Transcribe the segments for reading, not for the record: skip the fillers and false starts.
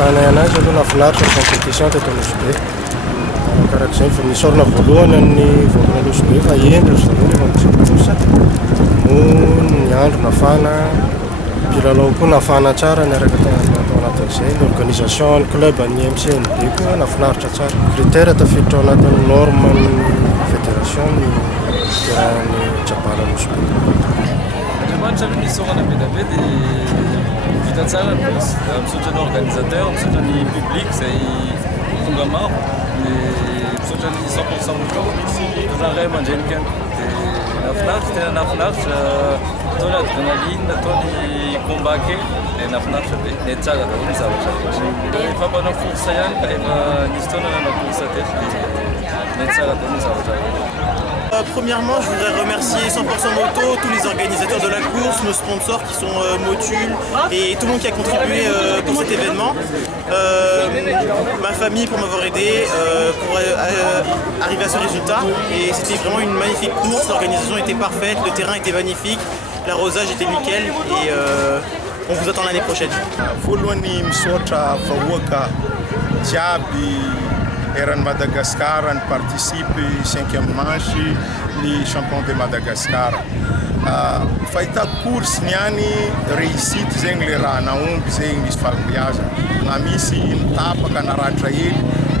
Mahakana anazy aloha nahafinaritra ny compétition teto Anosibe. Karak'izay vao nisy orona voalohany amin'ny vaovana Anosibe fa endry zareo nefa mitsibosa no ny andro nafana, mpilalao koa nafana tsara niaraka tao anatin'izay. Ny organisation ny club ny MCNB koa nafinaritra tsara. Critère tafiditra ao anatin'ny norme ny fédération ny terrain'ny Jabala Anosibe. Andriamanitra aloha nisy orana be dia vita tsara ny course, misaotra ny organisateur, misaotra ny public izay tonga maro, misaotra ny 100% moto, tozany ray aman-drenika any. Dia nafinaritra, tena nafinaritra, atao ny adrénaline, atao ny combat kely, dia nafinaritra be, nety tsara daholo ny zavatra rehetra. Efa mpanao course ihany ka efa nisy taona nanao course teto, dia nety tsara daholo ny zavatra rehetra. Premièrement, je voudrais remercier 100% Moto, tous les organisateurs de la course, nos sponsors qui sont Motul et tout le monde qui a contribué pour cet événement. Ma famille pour m'avoir aidé pour arriver à ce résultat. Et c'était vraiment une magnifique course, l'organisation était parfaite, le terrain était magnifique, l'arrosage était nickel et on vous attend l'année prochaine. Eran Madagascar en participe 5e manche ni champion de Madagascar. Faita course niani réussite zeng le rana zeng nisy fagiliaza na misy nitapaka naratra hely,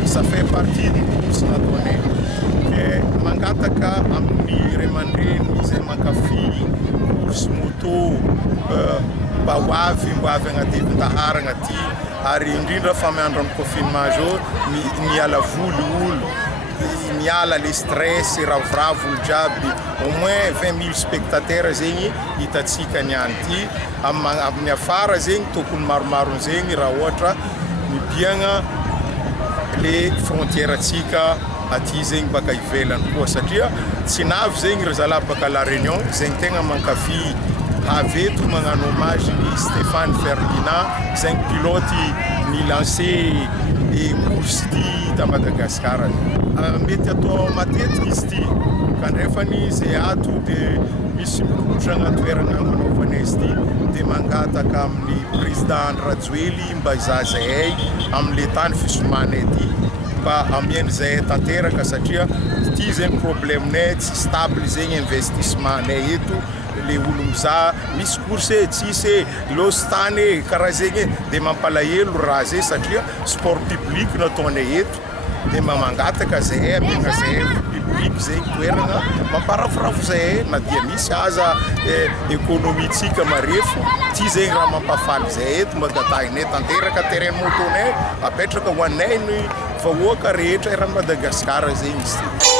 ça fait partie de course nataony. Mangataka amin'ny ray aman-dreny izay mankafy course moto mba ho avy agnatevi-daharagna aty ary indrindra fa miandro amin'ny confinement zao miala voly olo, miala le stress ravoravo olo jiaby, au moins 20 000 spectateurs zegny hitatsika niany ty amin'ny afara zegny tokony maromaro zegny raha ohatra mibiagna le frontière atsika aty zegny baka ivelany koa satria tsy navy zegny ry zala baka La Réunion zegny tegna mankafy aveto magnano hommage ni Stéphane Ferdinand zegny pilote ni lancé e course ty ta Madagascar. Mety atao matetiky izy ty kandrefany zay ato dia misy mikotrana toerana manaovana izy ty dia mangataka amin'ny président Rajoely mba izahay amin'ny tany fisomanay ty mba amieny zahay tanteraka satria ty zegny problemenay tsy stable zegny investissement-nay eto. Le olo mizaha misy course tsisy losy tany karaha zegny dia mampalahelo raha zay satria sport public nataonay eto dia mangataka zahay amiagna zahay public zegny toerana mamparavoravo zahay na dia misy aza économitsika marefo ty zegny raha mampafaly zahay eto mba gatahinay tanteraka terrain motonay apetraka ho anay ny vahoaka rehetra eran'ny Madagascar zegny izy ty.